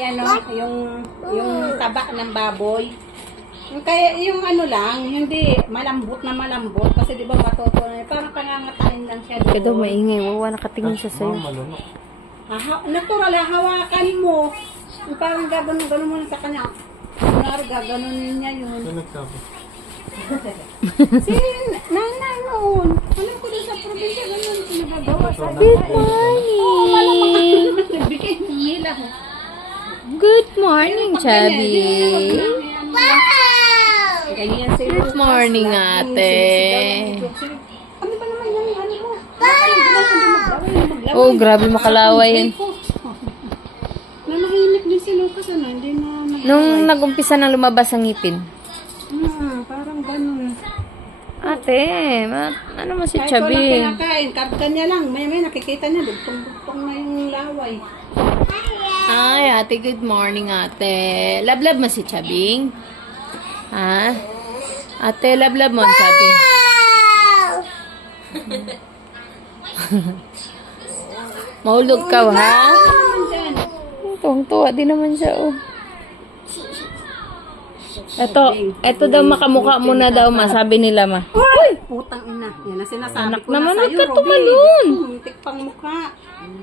ano, yung taba ng baboy. Kaya yung ano lang, hindi malambot na malambot. Kasi di ba matoto na, parang pangangatain lang siya doon. Kaya daw maingay, wawa nakatingin siya sa'yo. Natural, hawakan mo. Yung parang gano'n mo na sa kanya. Kunwari, gaganunin niya yun. Ano nagsabi? Si nanay noon. Alam ko din sa probinsya, gano'n pinagagawa sa Good morning! Nagbigay niya lang. Good morning, Chubby. Ganyan si Good morning, ate. Ano ba naman yung ano mo? Oh, grabe makalaway yan. Nanahinip din si Lucas, ano? Hindi na Nung nag-umpisa na lumabas ang ngipin. parang ganun. Ate, ano mo si Kahit Chubby? walang kinakain, karta niya lang. May nakikita niya, dugtong-dugtong na yung laway. Ay, ate, good morning, ate. Love mo si Chubby? Ha? Ate, love mo ang Chubby? Mahulog ka, ha? Tuwang-tuwa din naman siya, oh. Ito daw makamukha mo na daw, ma. Sabi nila, ma. Uy! Putang ina. Yan ang sinasabi Anak ko na naman, sa'yo, huwag ka Robby. tumalon. Muntik pang mukha.